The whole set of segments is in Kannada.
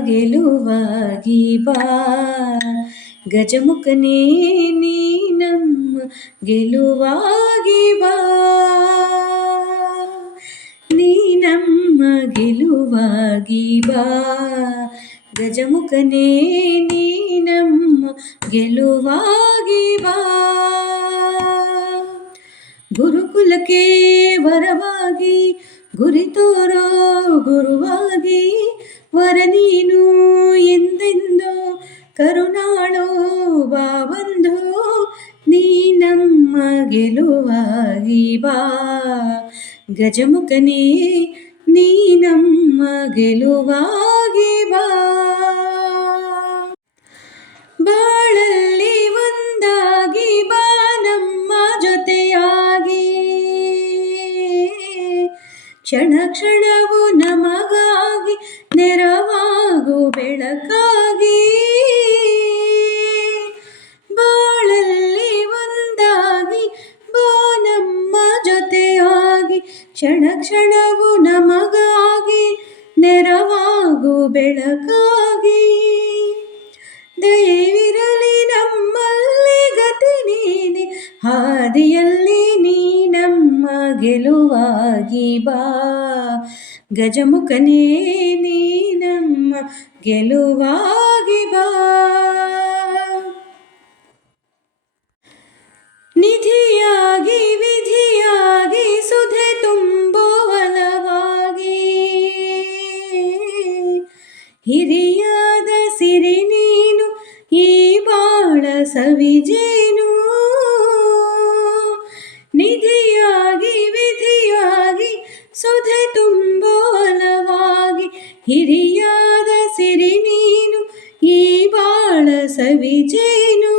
ಗೆಲುವಾಗಿ ಬಾ. ಗಜಮುಖನೇ ನೀ ನಮ್ಮ ಗೆಲುವಾಗಿ ಬಾ. ನೀ ನಮ್ಮ ಗೆಲುವಾಗಿ ಬಾ. ಗಜಮುಖನೇ ನೀ ನಮ್ಮ ಗೆಲುವಾಗಿ ಬಾ. ಗುರುಕುಲಕ್ಕೆ ವರವಾಗಿ ಗುರಿ ತೋರೋ ಗುರುವಾಗಿ ವರ ನೀನು ಎಂದೆಂದೋ ಕರುಣಾಳೋ ಬಾ ಬಂಧೋ. ನೀ ನಮ್ಮ ಗೆಲುವಾಗಿ ಬಾ. ಗಜಮುಖನೇ ನೀ ನಮ್ಮ ಗೆಲುವಾಗಿ ಬಾ. ಬಾಳಲ್ಲಿ ಒಂದಾಗಿ ಬಾ ನಮ್ಮ ಜೊತೆಯಾಗಿ, ಕ್ಷಣ ಕ್ಷಣವು ನಮಗಾಗಿ ನೆರವಾಗು ಬೆಳಕಾಗಿ. ಬಾಳಲ್ಲಿ ಒಂದಾಗಿ ಬಾ ನಮ್ಮ ಜೊತೆಯಾಗಿ, ಕ್ಷಣ ಕ್ಷಣವು ನಮಗಾಗಿ ನೆರವಾಗು ಬೆಳಕಾಗಿ. ದಯವಿರಲಿ ನಮ್ಮಲ್ಲಿ ಗತಿ ನೀನೆ, ಹಾದಿಯಲ್ಲಿ ನೀ ನಮ್ಮ ಗೆಲುವಾಗಿ ಬಾ. ಗಜಮುಖನೇ ನೀ ನಮ್ಮ ಗೆಲುವಾಗಿ ಬಾ. ನಿಧಿಯಾಗಿ ವಿಧಿಯಾಗಿ ಸುಧೆ ತುಂಬುವಲವಾಗಿ, ಹಿರಿಯಾದ ಸಿರಿ ನೀನು ಈ ಬಾಳ ಸವಿಜೇನು. ನಿಧಿಯಾಗಿ ವಿಧಿಯಾಗಿ ಸುಧೆ ತುಂಬುವಲವಾಗಿ, ಹಿರಿಯಾದ ಸಿರಿ ನೀನು ಈ ಬಾಳ ಸವಿಜೇನು.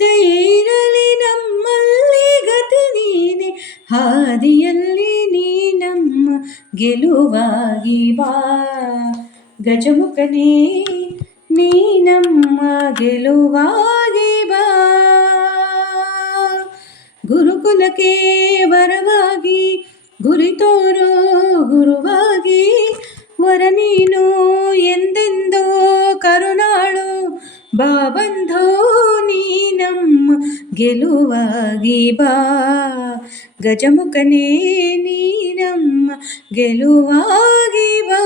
ದಯೆಯಿರಲಿ ನಮ್ಮಲ್ಲಿ ಗತಿ ನೀನೆ, ಹಾದಿಯಲ್ಲಿ ನೀ ನಮ್ಮ ಗೆಲುವಾಗಿ ಬಾ. ಗಜಮುಖನೇ ನೀ ನಮ್ಮ ಗೆಲುವಾಗಿ ಬಾ. ಗುರುಕುಲಕ್ಕೆ ವರವಾಗಿ ಗುರಿ ತೋರೋ ಗುರುವಾಗಿ ವರ ನೀನು ಎಂದೆಂದೋ ಕರುಣಾಳು ಬಾ ಬಂಧೋ. ನೀ ನಮ್ಮ ಗೆಲುವಾಗಿ ಬಾ. ಗಜಮುಖನೇ ನೀ ನಮ್ಮ ಗೆಲುವಾಗಿ ಬಾ.